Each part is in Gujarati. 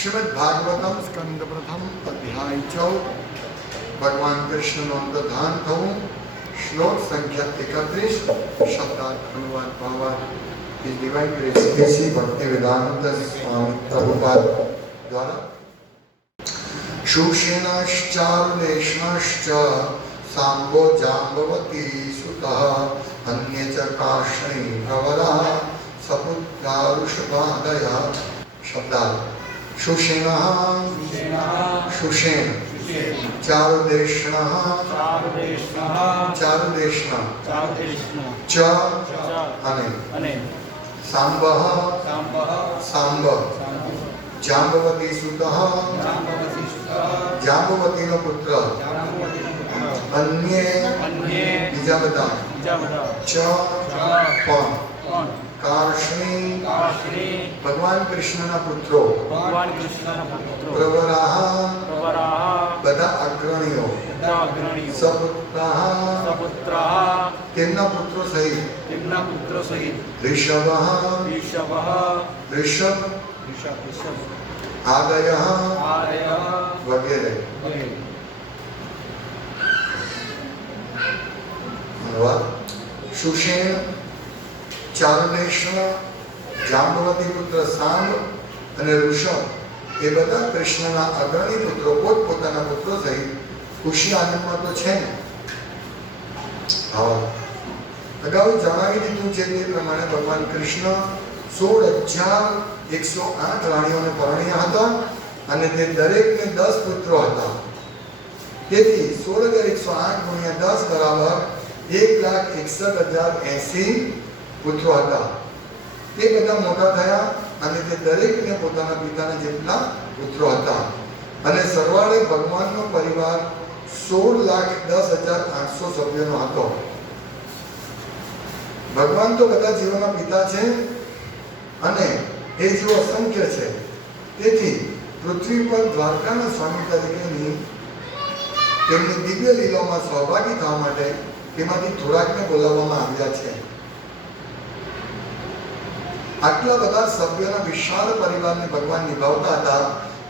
श्रीमद् भागवतम स्कंद प्रथम अध्याय 14 भगवान कृष्ण प्रधान कहूँ श्लोक संख्या 31 शब्दार्थ अनुवाद भावार्थ इस डिवाइन ग्रेस भक्तिवेदांत स्वामी प्रभुपाद द्वारा शूषेणाश्चारुदेष्णाश्च सांबो जाम्बवती सुतः अन्ये च काष्णी प्रवरः सपुत्रारुषभादयः शब्दार्थ शुषेणः शुषेण चारुदेष्णः चारुदेष्णः च अने सांबः सांब जाम्बवती सुतः जाम्बवती नो पुत्र अन्ये बीजा बता च पण कार्ष्णी भगवान कृष्ण ना पुत्रो प्रवराः बधा अग्रणीओ सपुत्राः तेमना पुत्रो सहित ऋषभः ऋषभ आदयः वगैरह सुषेण चारुदेष्ण जाम्बवती पुत्र सांब અને ઋષભ એ બધા કૃષ્ણના અગ્રણી પુત્રો પોતપોતાના પુત્રો સહિત ખુશી આનંદમાં તો છે ને. અગાઉ જણાવી દીધું છે તે પ્રમાણે ભગવાન કૃષ્ણ 16,108 રાણીઓને પરણ્યા હતા અને તે દરેકને 10 પુત્રો હતા. તેથી 16,108 ગુણ્યા 10 બરાબર 1,61,080 પુત્રો હતા. તે બધા મોટા થયા અને તે દરેકને પોતાના પિતાના જેટલા પુત્રો હતા અને સરવાળે ભગવાનનો પરિવાર 16,10,800 સભ્યોનો હતો. ભગવાન તો બધા જીવોના પિતા છે અને એ જીવો અસંખ્ય છે. તેથી પૃથ્વી પર દ્વારકાના સ્વામી તરીકેની તેમની દિવ્ય લીલાઓમાં સહભાગી થવા માટે તેમાંથી થોડાકને બોલાવવામાં આવ્યા છે. આટલા બધા સભ્યોના વિશાળ પરિવારને ભગવાન નિભાવતા હતા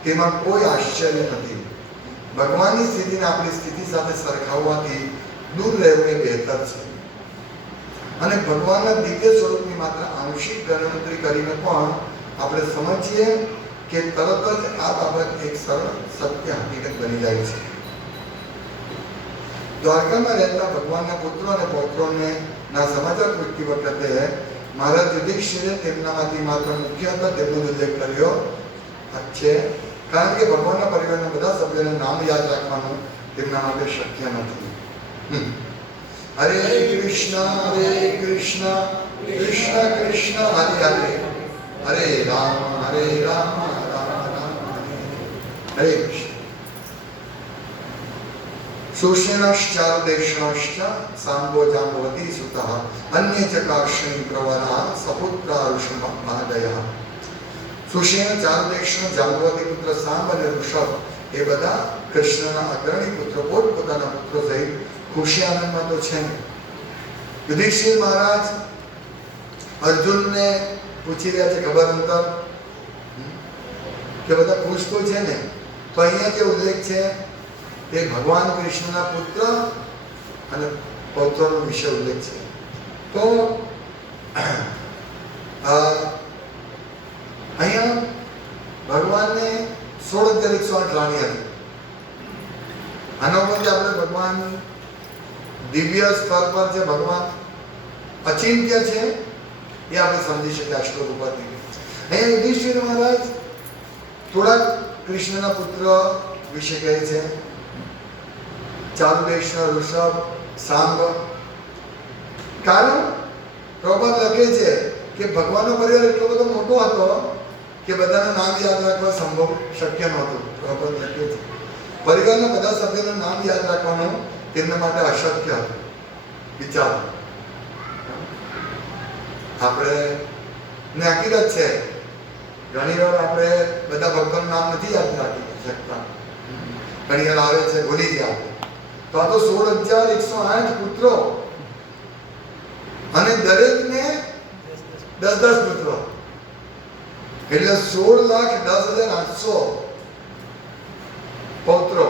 તેમાં કોઈ આશ્ચર્ય નથી. ભગવાનની સ્થિતિને આપણી સ્થિતિ સાથે સરખાવવાથી દૂર રહેવું એ બહેતર છે અને ભગવાનના દિવ્ય સ્વરૂપની માત્ર આંશિક ગણતરી કરીને પણ આપણે સમજીએ કે તરત જ આ બાબત એક સરળ સત્ય હકીકત બની જાય છે. દ્વારકામાં રહેતા ભગવાનના પુત્રો અને પૌત્રોને ના સમાચાર પૂછતી વખતે મહારાજ યુધિષ્ઠિરે તેમનામાંથી માત્ર મુખ્ય હતા તેમનો ઉલ્લેખ કર્યો છે કારણ કે ભગવાનના પરિવારના બધા સભ્યોને નામ યાદ રાખવાનું તેમના માટે શક્ય નથી. હરે કૃષ્ણ કૃષ્ણ કૃષ્ણ હરે હરે હરે રામ રામ રામ હરે કૃષ્ણ. सुषेणश्चारुदेष्णाश्च सांबो जाम्बवती सुतः अन्ये च कार्ष्णी प्रवरः सपुत्रारुषभादयः. सुषेण चारुदेष्ण जाम्बवती पुत्र सांब અને ઋષભ એ બધા કૃષ્ણના અગ્રણી પુત્રો પોતપોતાના પુત્રો સહિત ખુશી આનંદમાં તો છે. યુધિષ્ઠિર મહારાજ અર્જુનને પૂછી રહ્યા છે ખબર અંતર કે બધા ખુશ તો છે ને, તો અહીંયા જે ઉલ્લેખ છે તે ભગવાન કૃષ્ણના પુત્ર અને પૌત્રનો વિશે ઉલ્લેખ છે. તો અહીંયા ભગવાનને 16,108 રાણી હતી. આનો ઉપરથી આપણે ભગવાન દિવ્ય સ્તર પર છે, ભગવાન અચિંત્ય છે એ આપણે સમજી શકીએ આ શ્લોક ઉપરથી. અહીંયા યુધિષ્ઠિર મહારાજ થોડાક કૃષ્ણના પુત્ર વિશે કહે છે. ચારુદેષ્ણ ઋષભ सांब. કારણ પ્રભાત લખે છે કે ભગવાનનો પરિવાર એટલો બધો મોટો હતો કે બધાના નામ યાદ રાખવા સંભવ શક્ય નહોતું. પ્રભાત લખે છે પરિવારના બધા સભ્યોના નામ યાદ રાખવાનું તેમના માટે અશક્ય હતું. વિચારો, આપણે ને હકીકત છે ઘણી વાર આપણે બધા ભક્તોનું નામ નથી યાદ રાખી શકતા. ઘણી વાર આવે છે ભૂલી ગયા. તો આ તો 16,108 પુત્રો અને દરેકને 10-10 પુત્રો. એટલે 16,10,800 પૌત્રો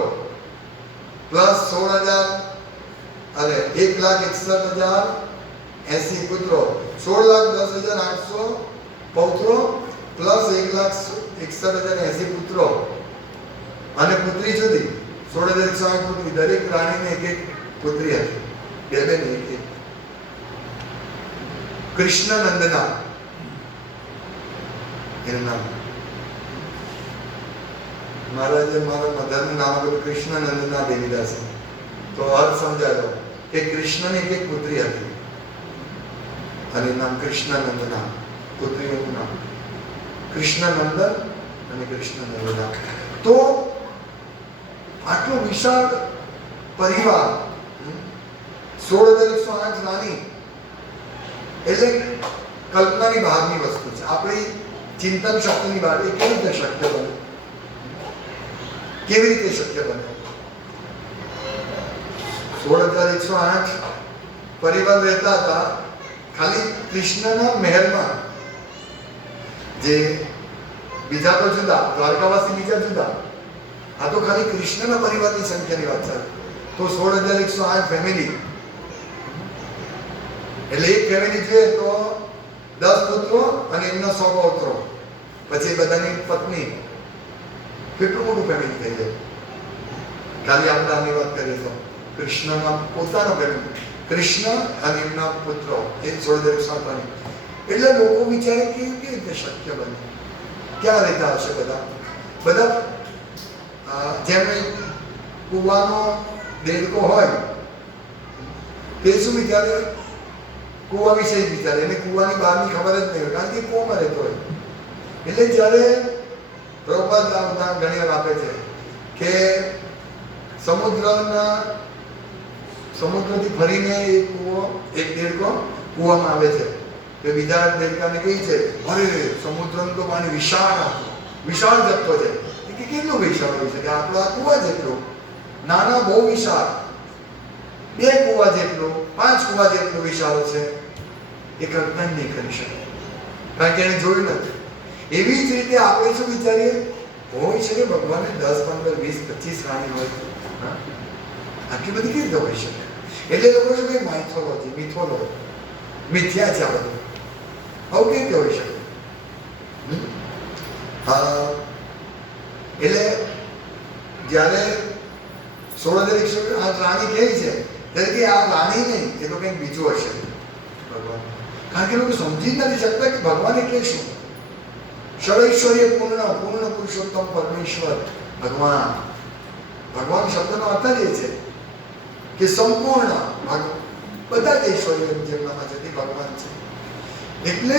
પ્લસ 1,61,080 પુત્રો. 16,10,800 પૌત્રો પ્લસ 1,61,080 પુત્રો અને પુત્રી જુદી. 16,108 પુત્રી. દરેક રાણીને એક એક પુત્રી હતી, બે બે ને એક એક. કૃષ્ણ નંદના એનું નામ. મહારાજે મારા મધરનું નામ આપ્યું કૃષ્ણ નંદના દેવીદાસ. તો અર્થ સમજાયો કે કૃષ્ણની એક પુત્રી હતી અને નામ કૃષ્ણ નંદના. પુત્રીનું નામ કૃષ્ણ નંદન અને કૃષ્ણ નંદના. તો આટલો વિશાળ પરિવાર, 16,108 રાણી એટલે કલ્પનાની બહારની વસ્તુ છે. આપણી ચિંતન શક્તિની બહાર. એ કેવી રીતે શક્ય બને? કેવી રીતે શક્ય બને? 16,108 પરિવાર રહેતા હતા ખાલી કૃષ્ણના મહેલમાં. જે બીજા તો જુદા, દ્વારકાવાસી બીજા જુદા. આ તો ખાલી કૃષ્ણના પરિવારની સંખ્યાની વાત છે. તો 16,108 ફેમિલી એટલે એક ફેમિલી જોઈએ તો 10 પુત્રો અને એમના 100 પૌત્રો, પછી બધાની પત્ની. કેટલું મોટું ફેમિલી થઈ જાય. ખાલી આપણે આની વાત કરીએ તો કૃષ્ણના પોતાનો ફેમિલી, કૃષ્ણ અને એમના પુત્રો, એ 16,108. એટલે લોકો વિચારે કે કેવી રીતે શક્ય બને? ક્યાં રહેતા હશે બધા? બધા જેમ કુવાનો દેડકો હોય તે શું વિચારે? કુવા વિશે જ વિચારે. એને કુવાની બહારની ખબર જ નહીં હોય, કારણ કે કુવામાં રહેતો હોય. એટલે જ્યારે પ્રભુપાદ ઉદાહરણ ઘણી વાર આપે છે કે સમુદ્રથી ફરીને એક દેડકો કુવામાં આવે છે, કે બીજા દેડકાને કહે છે અરે સમુદ્રનું તો પાણી વિશાળ જથ્થો છે. કે કેટલું વિશાળ હોય છે? કે આપણો આ કુવા જેટલું નાના, બહુ વિશાળ, 2 કુવા જેટલું, 5 કુવા જેટલું વિશાળ છે. એ કલ્પના નહીં કરી શકે, કારણ કે એને જોયું નથી. એવી જ રીતે આપણે શું વિચારીએ? હોય છે કે ભગવાને 10, 15, 20, 25 રાણી હોય. આટલી બધી કેવી રીતે હોઈ શકે? એટલે લોકો શું કહે માઇથોલોજી, મિથોલોજી, મિથ્યા છે આ બધું. આવું કેવી રીતે હોઈ શકે? એટલે જ્યારે 16,108 રાણી કહે છે ત્યારે કે આ રાણી નહીં, એ તો કંઈક બીજું હશે ભગવાન. કારણ કે લોકો સમજી જ નથી શકતા કે ભગવાન એટલે શું. ષડૈશ્વર્ય પૂર્ણ પુરુષોત્તમ પરમેશ્વર ભગવાન. ભગવાન શબ્દનો અર્થ જ એ છે કે સંપૂર્ણ બધા જ ઐશ્વર્ય જેમનામાં છે તે ભગવાન છે. એટલે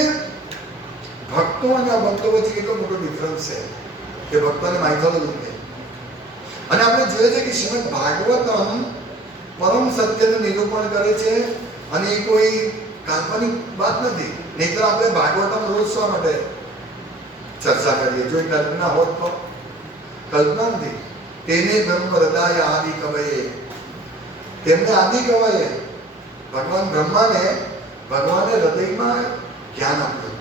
ભક્તો અને અભક્તો વચ્ચે કેટલો મોટો ડિફરન્સ છે કે ભક્તોને માઇથોલોજી કહે. અને આપણે જોઈએ છે કે શ્રીમદ ભાગવતમ પરમ સત્યનું નિરૂપણ કરે છે અને એ કોઈ કાલ્પનિક વાત નથી. નહીંતર આપણે ભાગવતમ રોજ શા માટે ચર્ચા કરીએ? જો કલ્પના હોત તો. કલ્પના નથી. તેને બ્રહ્મ હૃદય આદિ કવયે, તેમને આદિ કવાય. ભગવાન બ્રહ્માને ભગવાને હૃદયમાં જ્ઞાન આપ્યું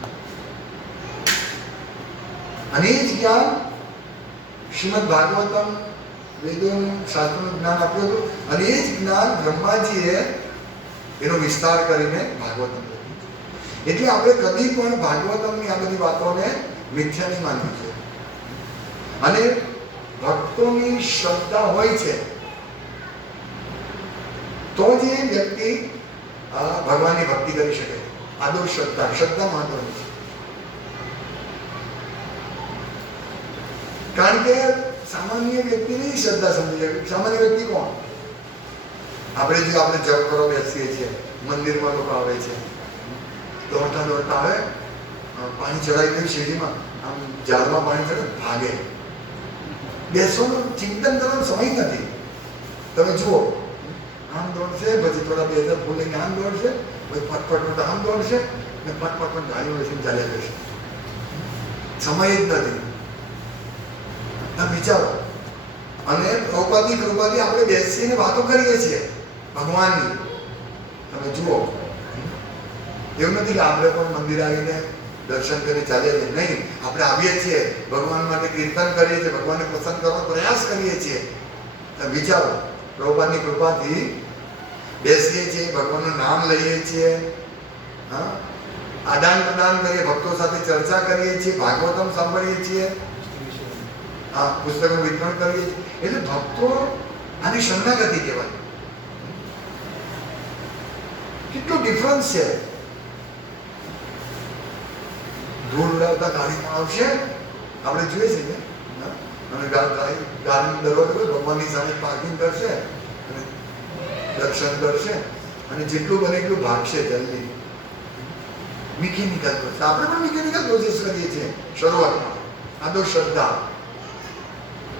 અને એ જ જ્ઞાન શ્રીમદ ભાગવતમ વેદોનું શાસ્ત્રનું જ્ઞાન આપ્યું હતું અને એ જ જ્ઞાન બ્રહ્માજીએ એનો વિસ્તાર કરીને ભાગવતમ લખ્યું. એટલે આપણે કદી પણ ભાગવતમની આ બધી વાતોને મિથ્યા નહીં માનવી જોઈએ. અને ભક્તોની શ્રદ્ધા હોય છે તો જ એ વ્યક્તિ ભગવાનની ભક્તિ કરી શકે. આદો શ્રદ્ધા મહત્વની છે. કારણ કે સામાન્ય વ્યક્તિની શ્રદ્ધા સમજી જાય. સામાન્ય વ્યક્તિ કોણ? આપણે જો આપણે જપ કરો બેસીએ છીએ, મંદિરમાં લોકો આવે છે, દોડતા આવે, પાણી ચડાવી દે શેરીમાં, આમ જારમાં પાણી ચડે, ભાગે. બેસવાનું ચિંતન કરવાનો સમય નથી. તમે જુઓ, આમ દોડશે, પછી થોડા 2 ફૂલ લઈને આમ દોડશે, પછી ફટફટ આમ દોડશે ને ફટફટ ગાડીઓ બેસીને ચાલ્યા જશે. સમય જ નથી. તમે વિચારો. અને પ્રભુપાદની કૃપાથી આપણે બેસીને વાતો કરીએ છીએ ભગવાનની. તમે જુઓ, એવું નથી કે આપણે પણ મંદિર આવીને દર્શન કરીને ચાલીએ છીએ નહીં, આપણે આવીએ છીએ ભગવાન માટે કીર્તન કરીએ છીએ, ભગવાનને પસંદ કરવાનો પ્રયાસ કરીએ છીએ. વિચારો, પ્રભુપાદની કૃપાથી બેસીએ છીએ, ભગવાનનું નામ લઈએ છીએ, હા, આદાન પ્રદાન કરીએ, ભક્તો સાથે ચર્ચા કરીએ છીએ, ભાગવતમ સાંભળીએ છીએ, હા, પુસ્તકનું વિતરણ કરીએ છીએ. એટલે ભક્તો આની શરણાગતિ કહેવાય. કેટલું ડિફરન્સ છે. ધૂળ ઉડાવતા ગાડીમાં આવશે, આપણે જોઈએ છીએ ને, અને ગાડીનો દરવાજો ભગવાનની સામે પાર્કિંગ કરશે અને દર્શન કરશે અને જેટલું બને એટલું ભાગશે જલ્દી. મિકેનિકલ પ્રોસેસ, આપણે પણ મિકેનિકલ પ્રોસેસ કરીએ છીએ શરૂઆતમાં. આ તો શ્રદ્ધા,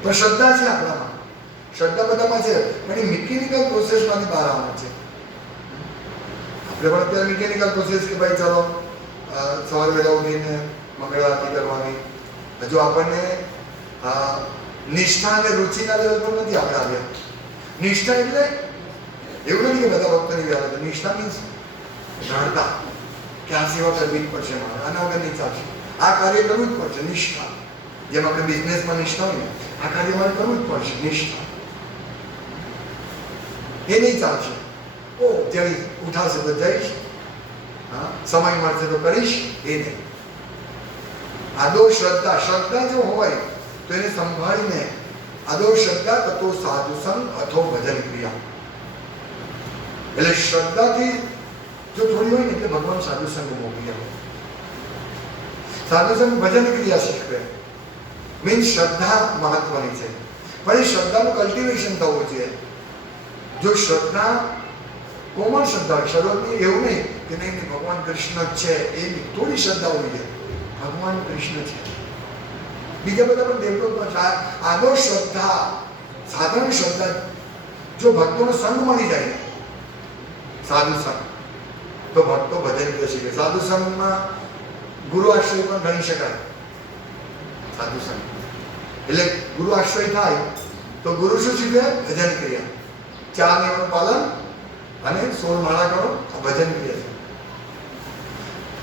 પણ શ્રદ્ધા છે આપણામાં, શ્રદ્ધા બધામાં છે, પણ એ મિકેનિકલ પ્રોસેસમાંથી બહાર આવવાનું છે. આપણે પણ અત્યારે મિકેનિકલ પ્રોસેસ કે ભાઈ ચાલો સવારે વહેલા ઉઠીને મંગળ આરતી કરવાની. હજુ આપણને નિષ્ઠા અને રુચિના લેવલ પર નથી આપણે આવ્યા. નિષ્ઠા એટલે એવું નથી કે બધા ભક્તોની વ્યાજ, નિષ્ઠા મીન્સ દ્રઢતા કે આ સેવા કરવી જ પડશે મારે, આના વગર નહીં ચાલશે, આ કાર્ય કરવું જ પડશે. નિષ્ઠા, જેમ આપણે બિઝનેસમાં નિષ્ઠા હોય ને, આ કાર્ય મારે કરવું જ પડશે. નિષ્ઠા એ નહીં ચાલશે. ઓ જઈશ, ઉઠાશે તો જઈશ, હા, સમય મળશે તો કરીશ, એ નહીં. આદો શ્રદ્ધા, શ્રદ્ધા જો હોય તો એને સંભાળીને, આદો શ્રદ્ધા તતો સાધુ સંગ અથો ભજન ક્રિયા. એટલે શ્રદ્ધાથી જો થોડી હોય ને એટલે ભગવાન સાધુ સંગ મોકલી આવે. સાધુ સંગ ભજન ક્રિયા શીખવે. મીન્સ શ્રદ્ધા મહત્વની છે, પણ એ શ્રદ્ધાનું કલ્ટિવેશન થવું જોઈએ. જો શ્રદ્ધા કોમળ શ્રદ્ધા, શરૂઆતની એવું નહીં કે નહીં ભગવાન કૃષ્ણ છે, એ થોડી શ્રદ્ધા હોવી જોઈએ. ભગવાન કૃષ્ણ છે, બીજા બધા પણ ડેવલપ. આગળ શ્રદ્ધા, સાધારણ શ્રદ્ધા, જો ભક્તોનો સંગ મળી જાય, સાધુ સંગ, તો ભક્તો ભજન કરી શકે. સાધુ સંગમાં ગુરુ આશ્રય પણ ગણી શકાય. સાધુ સંગ એટલે ગુરુ આશ્રય થાય તો ગુરુ શું શીખે? ભજન ક્રિયા. 4 નિયમોનું પાલન અને 16 માળા કરો, આ ભજન ક્રિયા છે.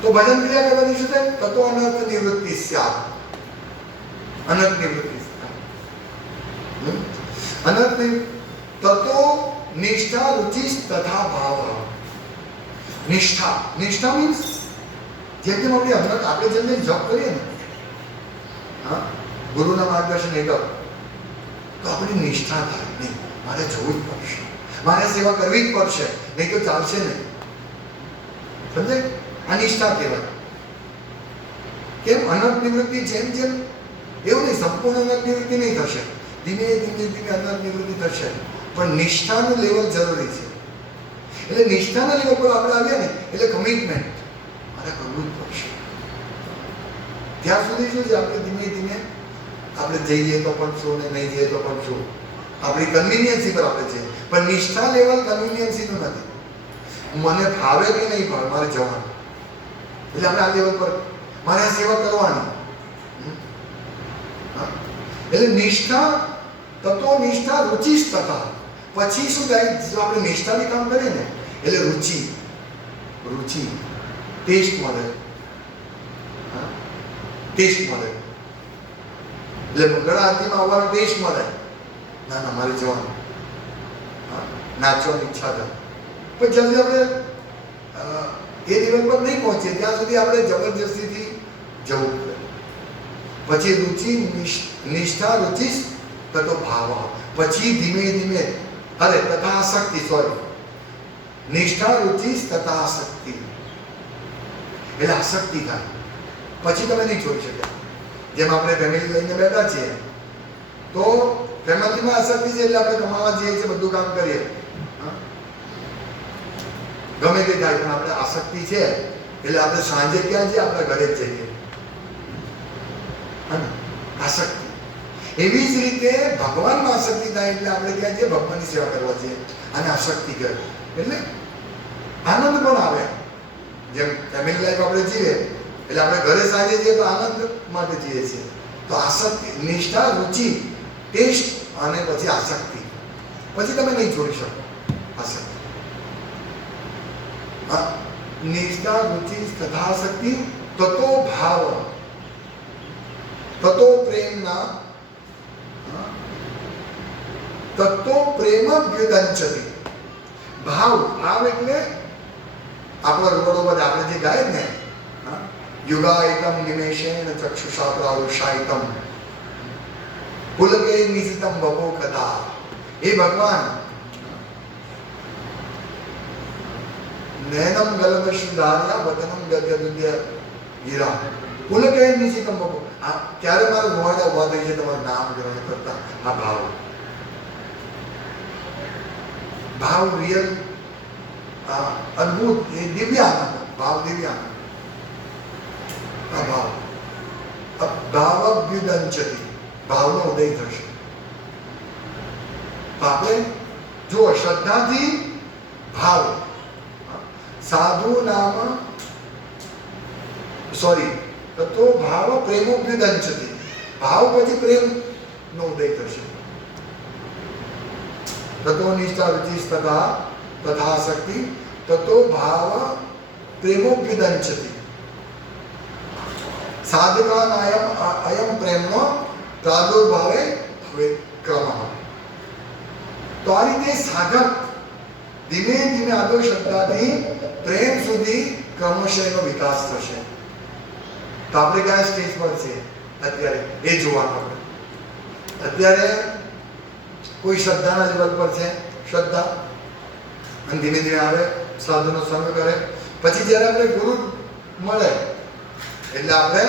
તો ભજન ક્રિયા કરવાથી શું થાય? તતો અનર્થ નિવૃત્તિ સ્યાત. અનર્થ નિવૃત્તિ અનર્થ તતો નિષ્ઠા રુચિ તથા ભાવ. નિષ્ઠા, નિષ્ઠા મીન્સ જેમ જેમ આપણે અનર્થ, આપણે જેમ જેમ જપ કરીએ ને, હા, ગુરુના માર્ગદર્શન હેઠળ, તો આપણી નિષ્ઠા થાય. નહીં, મારે જવું જ પડશે, મારે સેવા કરવી જ પડશે, નહીં તો ચાલશે નહીં. સમજે? આ નિષ્ઠા કહેવાય. કેમ? અનર્થ નિવૃત્તિ જેમ જેમ, એવું નહીં સંપૂર્ણ અનર્થ નિવૃત્તિ નહીં થશે, ધીમે ધીમે ધીમે અનર્થ નિવૃત્તિ થશે, પણ નિષ્ઠાનું લેવલ જરૂરી છે. એટલે નિષ્ઠાના લેવલ પર આપણે આવ્યા ને એટલે કમિટમેન્ટ, મારે કરવું જ પડશે. ત્યાં સુધી શું છે? આપણે ધીમે ધીમે આપણે જઈએ તો પણ શું ને નહીં જઈએ તો પણ શું, આપણી કન્વિનિયન્સી પર આપણે છે. પણ નિષ્ઠા લેવલ કન્વિનિયન્સીનું નથી. મને ફાવે કે નહીં ફાવે, મારે જવાનું. એટલે આપણે આ લેવલ પર મારે આ સેવા કરવાની. એટલે નિષ્ઠા તત્વો નિષ્ઠા રુચિ તથા. પછી શું થાય? જો આપણે નિષ્ઠાથી કામ કરીએ ને એટલે રુચિ, રુચિ ટેસ્ટ મળે, ટેસ્ટ મળે. એટલે મંગળ આરતીમાં આવવાનો ટેસ્ટ મળે. ના ના, મારે જવાનું, નાચવાની ઈચ્છા થાય. પણ જ્યાં સુધી આપણે એ લેવલ પર નહીં પહોંચીએ ત્યાં સુધી આપણે જબરજસ્તીથી જવું પડે. પછી રુચિ, નિષ્ઠા રુચિ તથો ભાવ. પછી ધીમે ધીમે, અરે તથા આસક્તિ, સોરી, નિષ્ઠા રુચિ તથા આસક્તિ, એટલે આસક્તિ થાય. પછી તમે નહીં છોડી શકે. જેમ આપણે ફેમિલી લઈને બેઠા છીએ તો ફેમિલીમાં આસક્તિ છે એટલે આપણે કમાવા જઈએ છીએ, બધું કામ કરીએ, ગમે તે થાય, પણ આપણે આસક્તિ છે એટલે આપણે સાંજે ક્યાં જઈએ? આપણા ઘરે જ જઈએ. આસક્તિ. એવી જ રીતે ભગવાનમાં આસક્તિ થાય એટલે આપણે ક્યાં જઈએ? ભગવાનની સેવા કરવા જઈએ. અને આસક્તિ કરે એટલે આનંદ પણ આવે. જેમ ફેમિલી લાઈફ આપણે જીવે એટલે આપણે ઘરે સાંજે જઈએ તો આનંદ માટે જઈએ છીએ. તો આસક્તિ, નિષ્ઠા, રુચિ, ટેસ્ટ અને પછી આસક્તિ. પછી તમે નહીં છોડી શકો આસક્તિ. નિષ્ઠા રુચિ તથા આસક્તિ તતો ભાવ તતો પ્રેમના તત્વ પ્રેમ વ્યુદંચતિ. ભાવ એટલે આપણો રોડો બધા આપણે જે ગાય ને, યુગાયતમ નિમેષેણ ચક્ષુષા પ્રાવૃષાયતમ પુલકે નિશિતમ વપો કથા. એ ભગવાન નયનમ ગલગશુધાર્યા વદનમ ગદ્યદુદ્ય ગીરા પુલકે નિશિતમ વપો. ત્યારે મારું મોઢા ઉભા થઈ છે તમારું નામ ગ્રહણ કરતા. આ ભાવ ભાવ રિયલ અદ્ભુત, એ દિવ્ય આનંદ. ભાવ દિવ્ય આનંદ. આ ભાવ ભાવભ્યુદંચતિ, ભાવનો ઉદય થશે. આપણે જો શ્રદ્ધાથી ભાવ, સાધુ નામ તો ભાવ પ્રેમોભ્યુદંચતિ, ભાવ પછી પ્રેમ નો ઉદય થશે. તતો નિષ્ઠા રુચિ તથા શક્તિ તતો ભાવ પ્રેમોભ્યુદંચતિ. સાધકાનાયમ અયમ પ્રેમનો પ્રાદુર્ભાવે હવે ક્રમ. તો આ રીતે સાધક ધીમે ધીમે આગળ શ્રદ્ધાથી પ્રેમ સુધી ક્રમશઃ એનો વિકાસ થશે. તો આપણે કયા સ્ટેજ પર છે અત્યારે એ જોવાનું. આપણે અત્યારે કોઈ શ્રદ્ધાના લેવલ પર છે, શ્રદ્ધા, અને ધીમે ધીમે આવે, સાધુનો સંગ કરે. પછી જ્યારે આપણે ગુરુ મળે એટલે આપણે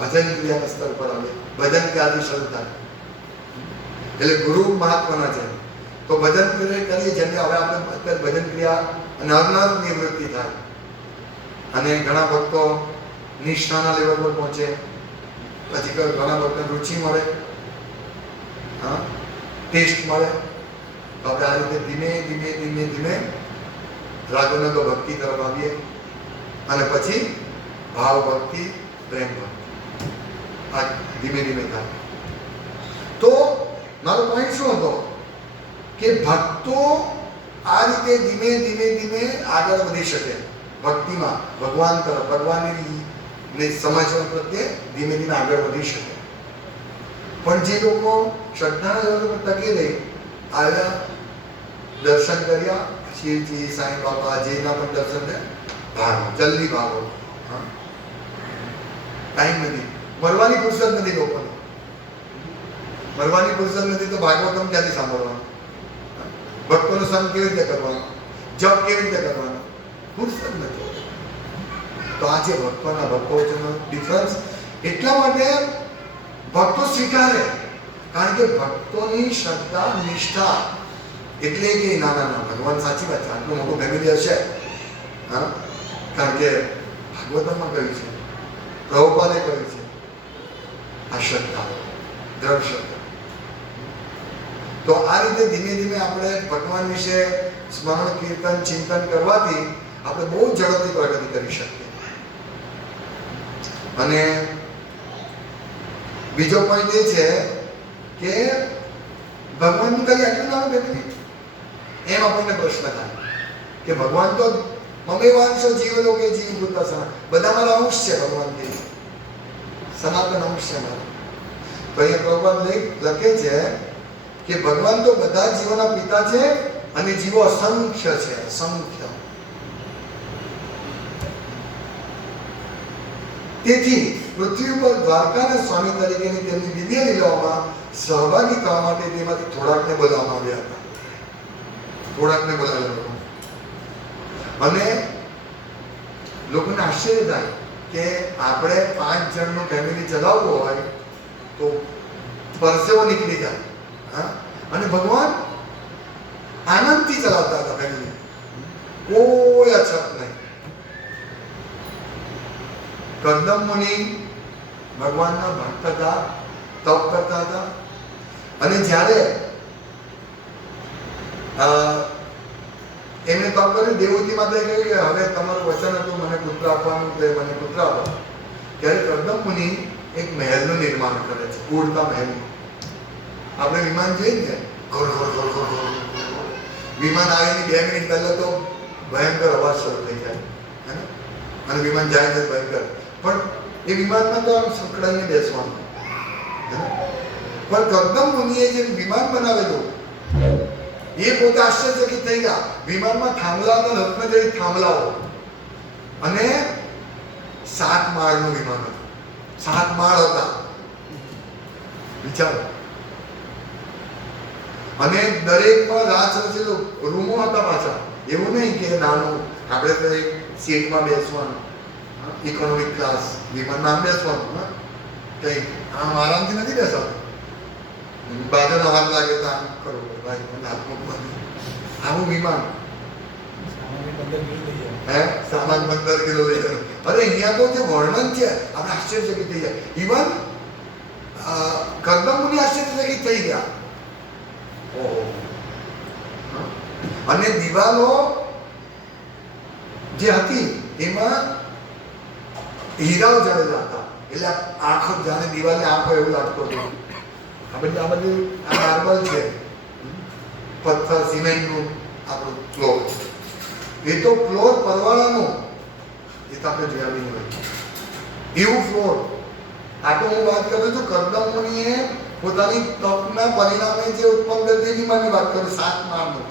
ભજન ક્રિયાના સ્તર પર આવે. ભજન ક્રિયાથી શરૂ થાય એટલે ગુરુ મહત્વના છે. તો ભજન કરીએ, જેમ કે હવે આપણે અત્યારે ભજન ક્રિયા અને અજ્ઞાન નિવૃત્તિ થાય, અને ઘણા ભક્તો નિષ્ઠાના લેવલ પર પહોંચે. પછી ઘણા ભક્તોને રુચિ મળે, ટેસ્ટ મળે. તો આપણે આ રીતે ધીમે ધીમે ધીમે ધીમે રાગોને તો ભક્તિ તરફ આવીએ, અને પછી ભાવ ભક્તિ, પ્રેમ ભક્તિ, આ ધીમે ધીમે થાય. તો મારો પોઈન્ટ શું હતો કે ભક્તો આ રીતે ધીમે ધીમે ધીમે આગળ વધી શકે ભક્તિમાં, ભગવાન તરફ, ભગવાનની સમજવા પ્રત્યે ધીમે ધીમે આગળ વધી શકે. પણ જે લોકો શ્રદ્ધાના લેવલ પર ટકી રહી આવ્યા, દર્શન કર્યા, શિવજી, સાંઈ બાબા, જેના પણ દર્શન થયા, ભાગો, જલ્દી ભાગો. ટાઈમ નથી, મરવાની ફુરસત નથી લોકોને. મરવાની ફુરસત નથી તો ભાગવતમ ક્યાંથી સાંભળવાનું? ભક્તોનો સંગ કેવી રીતે કરવાનો? જપ કેવી રીતે કરવાનો? ફુરસત નથી. તો આ જે ભક્તોના ભક્તો વચ્ચેનો ડિફરન્સ એટલા માટે ભક્તો સ્વીકારે, કારણ કે ભક્તોની શ્રદ્ધા, નિષ્ઠા એટલે કે ના ભગવાન સાચી વાત છે, આટલું મોટું ફેમિલી હશે. કારણ કે ભાગવતમાં કહ્યું છે, પ્રભુપાદે કહ્યું છે, આ શ્રદ્ધા, દ્રઢ શ્રદ્ધા. તો આ રીતે ધીમે ધીમે આપણે ભગવાન વિશે સ્મરણ, કીર્તન, ચિંતન કરવાથી આપણે બહુ ઝડપથી પ્રગતિ કરી શકીએ. અને બીજો પોઈન્ટ એ છે કે ભગવાનનું ખાલી આટલું નામ બેઠું, એમ આપણને પ્રશ્ન થાય કે ભગવાન તો મમેવાંશો જીવલોકે જીવભૂતા સના, બધા મારા અંશ છે. ભગવાન કે સનાતન અંશ છે મારા. તો અહીંયા પ્રભુપાદ લખે છે કે ભગવાન તો બધા જીવોના પિતા છે, અને જીવો અસંખ્ય છે, અસંખ્ય. તેથી પૃથ્વી પર દ્વારકાના સ્વામી તરીકેની તેમની દિવ્ય લીલાઓમાં સહભાગી થવા માટે તેમાંથી થોડાકને બોલાવવામાં આવ્યા હતા. થોડાકને બોલાવ્યા. અને લોકોને આશ્ચર્ય થાય કે આપણે 5 જણનું ફેમિલી ચલાવવું હોય તો પરસેવો નીકળી જાય. અને ભગવાન આનંદથી ચલાવતા હતા ફેમિલી, કોઈ અછત નહીં. કર્દમ મુનિ ભગવાનના ભક્ત હતા, તપ કરતા હતા. અને જ્યારે એમને તપ કર્યું, દેવહૂતિ માતાએ કહ્યું કે હવે તમારું વચન હતું મને પુત્ર આપવાનું, તો મને પુત્ર આપો. ત્યારે કર્દમ મુનિ એક મહેલનું નિર્માણ કરે છે, ઉડતા મહેલનું. આપણે વિમાન જોઈએ ને, ઘોર ઘોર ઘોર ઘોર ઘોર, વિમાન આવીને 2 મિનિટ પહેલા તો ભયંકર અવાજ શરૂ થઈ જાય, અને વિમાન જાય છે ભયંકર. પણ એ વિમાનમાં તો આમ સંકળાઈને બેસવાનું. પણ કર્દમ મુનિએ જે વિમાન બનાવેલું એ પોતે આશ્ચર્યચકિત થઈ ગયા. વિમાનમાં થાંભલા હતા, રત્નજડિત થાંભલાઓ, અને 7 માળનું વિમાન હતું. 7 માળ હતા, વિચારો. અને દરેકમાં રાજ રચેલું રૂમો હતા પાછા. એવું નહીં કે નાનું આપણે તો એક સીટમાં બેસવાનું, ઇકોનોમિક ક્લાસ વિમાનમાં આમ બેસવાનું, કઈ આમ આરામથી નથી બેસવાનું. બાજુનો હાથ લાગે તો આમ કરવું, ભાઈ મને હાથ મૂકવાનું. આવું વિમાન સામાન 15 કિલો લઈ જવાનું. અરે અહીંયા તો જે વર્ણન છે આપણે આશ્ચર્યચકિત થઈ જાય. ઇવન કર્દમ મુનિ આશ્ચર્યચકિત થઈ ગયા. અને દિવાલો જે હતી એમાં હીરાઓ જડેલા હતા. એટલે આંખો જાણે દિવાલની આંખો એવું લાગતું હતું. આ બધું આ માર્બલ છે, પથ્થર સિમેન્ટનું આપણું ફ્લોર. એ તો ફ્લોર પરવાળાનું, એ તો આપણે જોયા બી નહીં એવું ફ્લોર. આ તો હું વાત કરું છું કર્દમ મુનિએ પોતાની તપના પરિણામે જે ઉત્પન્ન કરતી વિમાનની વાત કરું, 7 માળનું.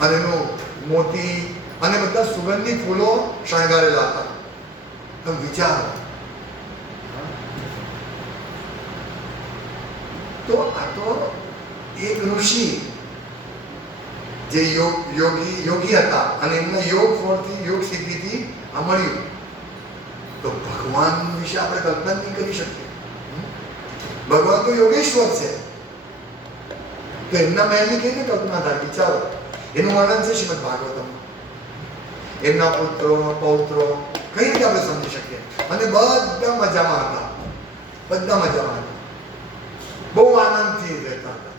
અને એનું મોતી અને બધા સુગંધિત ફૂલો શણગારેલા હતા. તમે વિચારો. તો આ તો એક ઋષિ જે યોગી હતા અને એમના યોગ ફળથી, યોગ સિદ્ધિથી આ મળ્યું. તો ભગવાન વિશે આપણે કલ્પના નહીં કરી શકીએ. ભગવાન તો યોગેશ્વર છે, તો એમના મહેલની કેવી કલ્પના થાય? વિચારો. એનું વર્ણન છે શ્રીમદ ભાગવતમ. એમના પુત્રો પૌત્રો કઈ રીતે આપણે સમજી શકીએ? અને બધા મજામાં હતા, બધા મજામાં હતા, બહુ આનંદથી રહેતા હતા.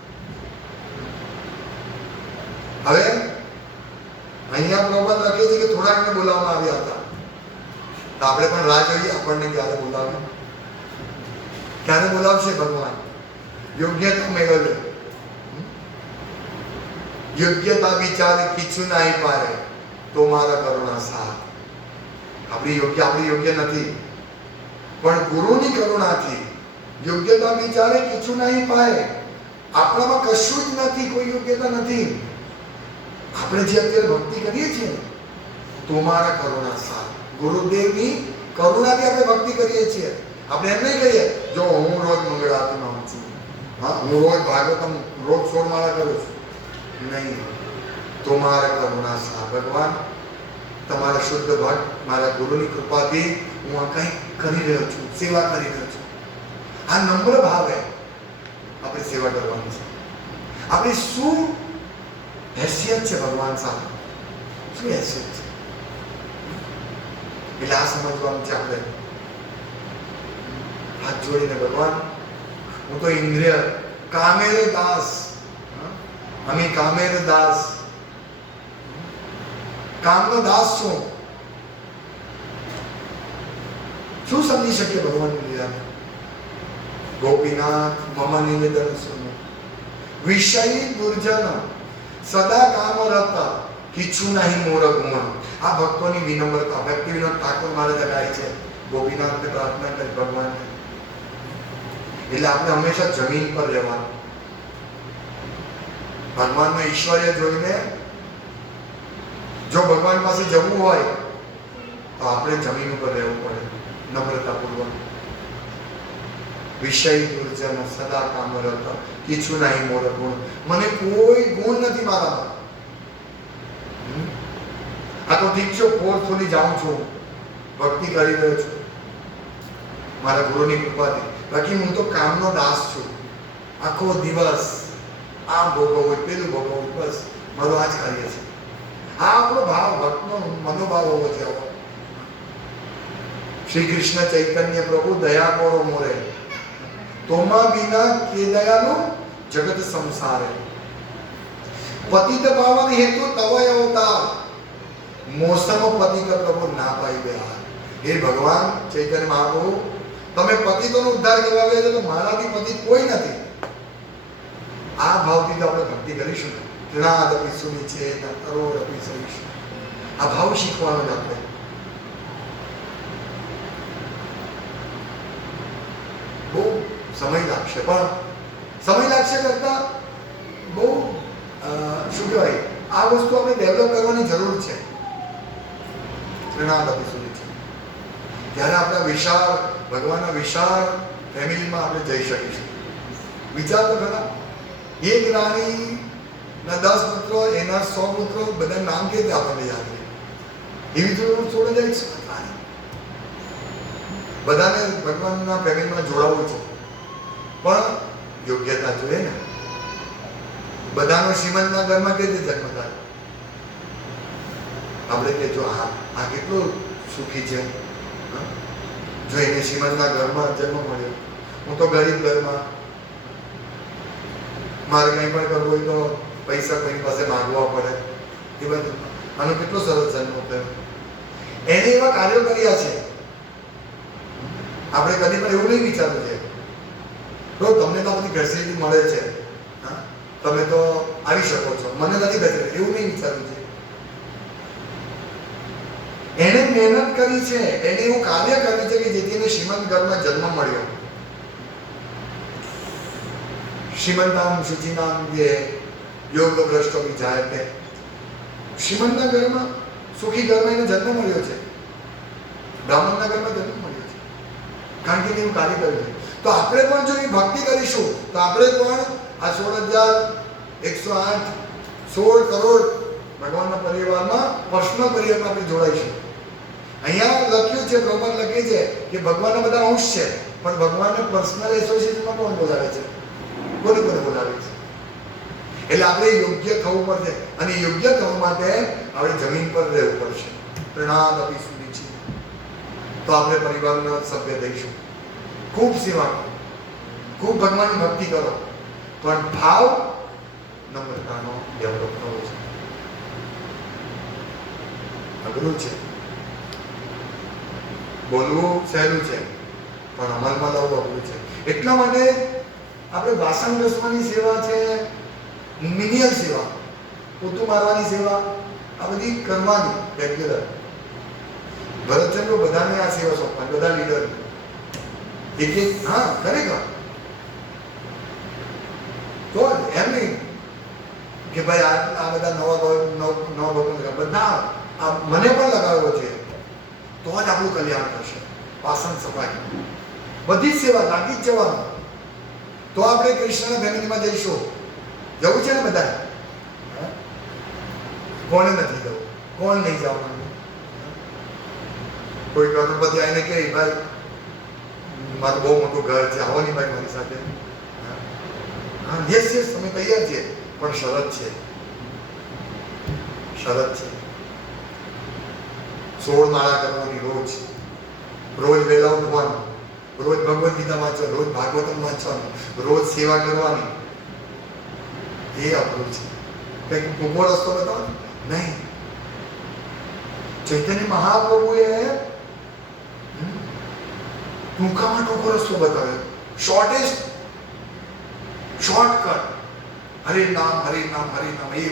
હવે અહીંયા પ્રભુ લખે છે કે થોડાકને બોલાવવામાં આવ્યા હતા. તો આપણે પણ રાહ જોઈએ આપણને ક્યારે બોલાવે, ક્યારે બોલાવશે ભગવાન. યોગ્યતા મેળવે, યોગ્યતા વિચારે કિછું નહીં પારે તો મારા કરુણા સાથ. આપણી યોગ્ય નથી, પણ ગુરુની કરુણાથી યોગ્યતા વિચારે કિછું નહીં પાય. આપણામાં કશું જ નથી, કોઈ યોગ્યતા નથી. આપણે જે અત્યારે ભક્તિ કરીએ છીએ તો મારા કરુણા સાથ, ગુરુદેવની કરુણાથી આપણે ભક્તિ કરીએ છીએ. આપણે એમ નહીં કહીએ જો હું રોજ મંગળ આરતીમાં આવું છું, હા હું રોજ ભાગવતમ રોજ 16 માળા કરું છું. નહીં, તો મારા કરુણા સાથ. ભગવાન તમારા શુદ્ધ ભક્ત, મારા ગુરુની કૃપાથી હું આ કંઈક કરી રહ્યો છું, સેવા કરી રહ્યો છું. આ નમ્ર ભાવે આપણે સેવા કરવાની છે. આપણી શું હેસિયત છે ભગવાન સાથે, શું હેસિયત છે? એટલે આ સમજવાનું છે આપણે. હાથ જોડીને ભગવાન, હું તો ઇન્દ્રિય કામેર દાસ, અમે કામેર દાસ, કામનો દાસ છું. શું સમજી શકીએ ભગવાનની લીલા? ગોપીનાથ મમ નિવેદન સુનો વિષય દુર્જન સદા કામ રત કિછું નહીં મોર ગુણ. આ ભક્તોની વિનમ્રતા ભક્તિ વિનોદ ઠાકોર મહારાજ ગાય છે. ગોપીનાથને પ્રાર્થના કરી ભગવાનને. એટલે આપણે હંમેશા જમીન પર રહેવાનું. ભગવાનનો ઈશ્વર્ય જોઈને જો ભગવાન પાસે જવું હોય તો આપણે જમીન ઉપર રહેવું પડે, નમ્રતાપૂર્વક. વિષય દુર્જન સદા કામ રત કિછું નહીં મોર ગુણ. મને કોઈ ગુણ નથી મારામાં. આ તો ઠીક છે, ફોર્સફુલી જાઉં છું, ભક્તિ કરી રહ્યો છું મારા ગુરુની કૃપાથી. બાકી હું તો કામનો દાસ છું. આખો દિવસ આ ભોગવવું, પેલું ભોગવવું, બસ મારું આ જ કાર્ય છે. આ આપણો ભાવ, ભક્તનો મનોભાવ હોવો જોઈએ. શ્રી કૃષ્ણ ચૈતન્ય પ્રભુ દયા કરો મોરે, તોમા વિના કે દયાલુ જગત સંસારે. પતિત પાવન હેતુ તવય અવતાર, મોસમ પતિત પ્રભુ ના પાઈ ગયા. હે ભગવાન ચૈતન્ય મહાપ્રભુ, તમે પતિતોનો ઉદ્ધાર કરવા આવ્યા છો, તો મારાથી પતિત કોઈ નથી. આ ભાવથી તો આપણે ભક્તિ કરીશું. ત્રણાદપી સુનિચેત કરોડપી સહિષ્ણુ. આ ભાવ શીખવાનો જ આપણે. સમય લાગશે, પણ સમય લાગશે કરતાં બહુ શું કહેવાય, આ વસ્તુ આપણે ડેવલપ કરવાની જરૂર છે. પ્રેરણા આપીશું છે ત્યારે આપણા વિશાળ ભગવાનના વિશાળ ફેમિલીમાં આપણે જઈ શકીશું. વિચાર તો ખરા, એક રાણીના 10 પુત્રો, એના 100 પુત્રો, બધા નામ કે રીતે આપણને યાદ રહે? એવી તો છોડે જાય છે. બધાને ભગવાનના ફેમિલીમાં જોડાવવું છે, પણ યોગ્યતા જોઈએ ને. બધાનો શ્રીમંતના ઘરમાં કેવી રીતે જન્મ થાય? આપણે કે જો આ કેટલું સુખી છે, જો એને શ્રીમંતના ઘરમાં જન્મ મળ્યો, હું તો ગરીબ ઘરમાં, મારે કંઈ પણ કરવું હોય તો પૈસા કોઈની પાસે માંગવા પડે. એ બધું આનો કેટલો સરસ જન્મ થયો. એને એવા કાર્યો કર્યા છે. આપણે કદી પણ એવું નહીં વિચારવું છે તમને તો બધી ફેસિલિટી મળે છે, તમે તો આવી શકો છો, મને નથી ફેસિલિટી, એવું નહીં વિચારવું છે. એને મહેનત કરી છે, એને એવું કાર્ય કર્યું છે કે જેથી એને શ્રીમંત ઘરમાં જન્મ મળ્યો. શ્રીમંતામ શુચિનામ જે યોગ ભ્રષ્ટો વિચાર કે શ્રીમંતના ઘરમાં, સુખી ઘરમાં એને જન્મ મળ્યો છે, બ્રાહ્મણના ઘરમાં જન્મ મળ્યો છે, કારણ કે એવું કાર્ય કર્યું છે. તો આપણે પણ જો એ ભક્તિ કરીશું તો આપણે પણ આ 16,108 16 કરોડ ભગવાનના પરિવારમાં, પર્સનલ પરિવારમાં આપણે જોડાઈશું. અહીંયા લખ્યું છે, પ્રભુપાદ લખે છે કે ભગવાનના બધા અંશ છે, પણ ભગવાનને પર્સનલ એસોસિએશનમાં કોણ બોલાવે છે? કોને કોને બોલાવે છે? એટલે આપણે યોગ્ય થવું પડશે, અને યોગ્ય થવા માટે આપણે જમીન પર રહેવું પડશે. પ્રણામ આપીશું નીચે, તો આપણે પરિવારના સભ્ય દઈશું. ખૂબ સેવા કરો, ખૂબ ભગવાનની ભક્તિ કરો, પણ ભાવ નમ્રતાનો ડેવલપ કરવો છે. અઘરું છે, બોલવું સહેલું છે, પણ અમલમાં લાવવું અઘરું છે. એટલા માટે આપણે વાસણ ઘસવાની સેવા છે, મિનિયલ સેવા, પોતું મારવાની સેવા, આ બધી કરવાની રેગ્યુલર. ભરતચંદ્ર બધાને આ સેવા સોંપવાની, બધા લીડર એક ખરેખર. તો એમ નહીં કે ભાઈ આ બધા નવા ભગવાન બધા મને પણ લગાવ્યો છે, તો જ આપણું કલ્યાણ થશે. વાસણ સફાઈ, બધી જ સેવા લાગી જ જવાનું. તો આપણે કૃષ્ણના ફેમિલીમાં જઈશું. જવું છે ને બધા? કોને નથી જવું? કોણ નહીં જવાનું? કોઈ કરોડપતિ આવીને કે ભાઈ મારું બહુ મોટું ઘર છે, આવો નહીં ભાઈ મારી સાથે. યસ યસ, તમે તૈયાર છીએ, પણ શરત છે, શરત છે 16 માળા કરવાની રોજ, રોજ વહેલા ઉઠવાનું, રોજ ભગવદ્ ગીતા વાંચવાનું, રોજ ભાગવતમ વાંચવાનું, રોજ સેવા કરવાની. એ આપણું છે. કંઈક ટૂંકો રસ્તો બતાવો નહીં. ચૈતન્ય મહાપ્રભુએ ટૂંકામાં ટૂંકો રસ્તો બતાવ્યો, શોર્ટેસ્ટ શોર્ટકટ. હરિનામ હરિનામ હરિનામ એ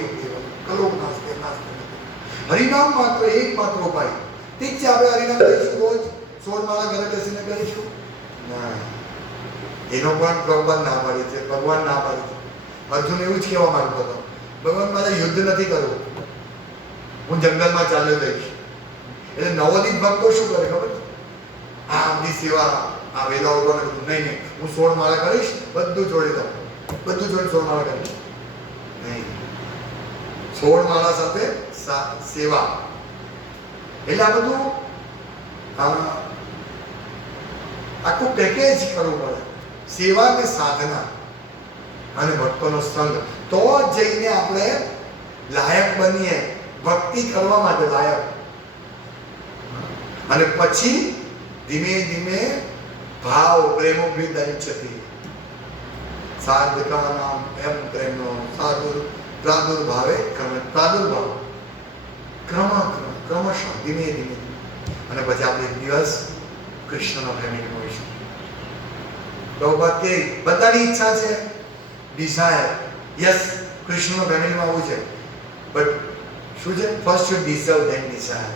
કલોક નાસ્તે નાસ્તે, હરિનામ માત્ર એકમાત્ર ઉપાય. ઠીક છે, આપણે હરિનામ કરીશું, રોજ 16 માળા ઘરે બેસીને કરીશું. ના, એનો પણ પ્રભુપાદ ના પાડે છે, ભગવાન ના પાડે છે. અર્જુન એવું જ કહેવા માંગતો હતો, ભગવાન મારે યુદ્ધ નથી કરવું, હું જંગલમાં ચાલ્યો જઈશ. એટલે નવોદિત ભક્તો શું કરે ખબર? આ બધી સેવા, આ વેલા ઉઠવાને બધું નહીં નહીં, હું 16 માળા કરીશ, બધું જોડી દઉં, બધું જોડી 16 માળા કરીશ. નહીં, 16 માળા સાથે સેવા. એટલે આ બધું આખું પેકેજ કરવું પડે. સેવા કે સાધના અને ભક્તોનો સંગ, તો જઈને આપણે લાયક બનીએ ભક્તિ કરવા માટે લાયક. અને પછી ધીમે ધીમે ભાવ પ્રેમો વિદંચતી સાધકા નામ એમ પ્રેમનો પ્રાદુર્ભાવે પ્રાદુર્ભાવ ક્રમશઃ ધીમે ધીમે, અને પછી આપણે એક દિવસ કૃષ્ણનો પ્રેમી હોઈશું. પ્રભુપાદ કે બધાની ઈચ્છા છે, ડિઝાયર, યસ કૃષ્ણનો ફેમિલીમાં આવવું છે, બટ શું છે? First you deserve then desire.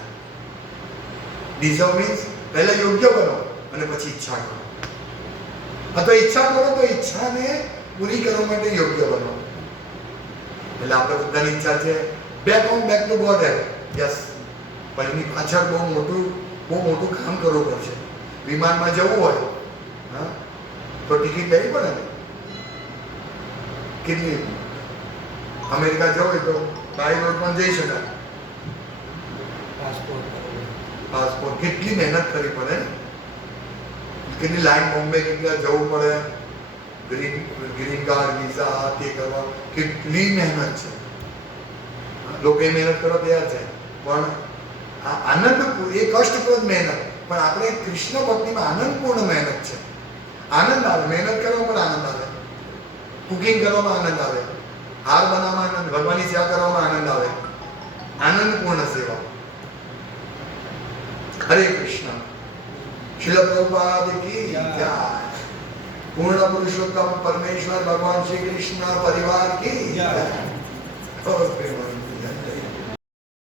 Deserve means પહેલા યોગ્ય બનો અને પછી ઈચ્છા કરો. અથવા ઈચ્છા કરો તો ઈચ્છાને પૂરી કરવા માટે યોગ્ય બનો. એટલે આપણે બધાની ઈચ્છા છે બેક ટુ ગોડ યસ, પણ એની પાછળ બહુ મોટું કામ કરવું પડશે. વિમાનમાં જવું હોય હા તો ટિકિટ લેવી પડે ને. કેટલી અમેરિકા જવું હોય તો બાય રોડ પણ જઈ શકાય. પાસપોર્ટ કેટલી મહેનત કરવી પડે ને, કેટલી લાઈન બોમ્બે કેટલા જવું પડે, ગ્રીન કાર્ડ વિઝા તે કરવા કેટલી મહેનત છે. લોકો એ મહેનત કરવા તૈયાર છે, પણ આ આનંદ એ કષ્ટપ્રદ મહેનત, પણ આપણે કૃષ્ણ ભક્તિમાં આનંદપૂર્ણ મહેનત છે. આનંદ આવે, મહેનત કરવામાં પણ આનંદ આવે, કુકિંગ કરવામાં આનંદ આવે, હાર બનાવવામાં આનંદ, ભગવાનની સેવા કરવામાં આનંદ આવે, આનંદપૂર્ણ સેવા. હરે કૃષ્ણ. શીલ પ્રભુપાદ કી જય. પૂર્ણ પુરુષોત્તમ પરમેશ્વર ભગવાન શ્રી કૃષ્ણ પરિવાર કી જય.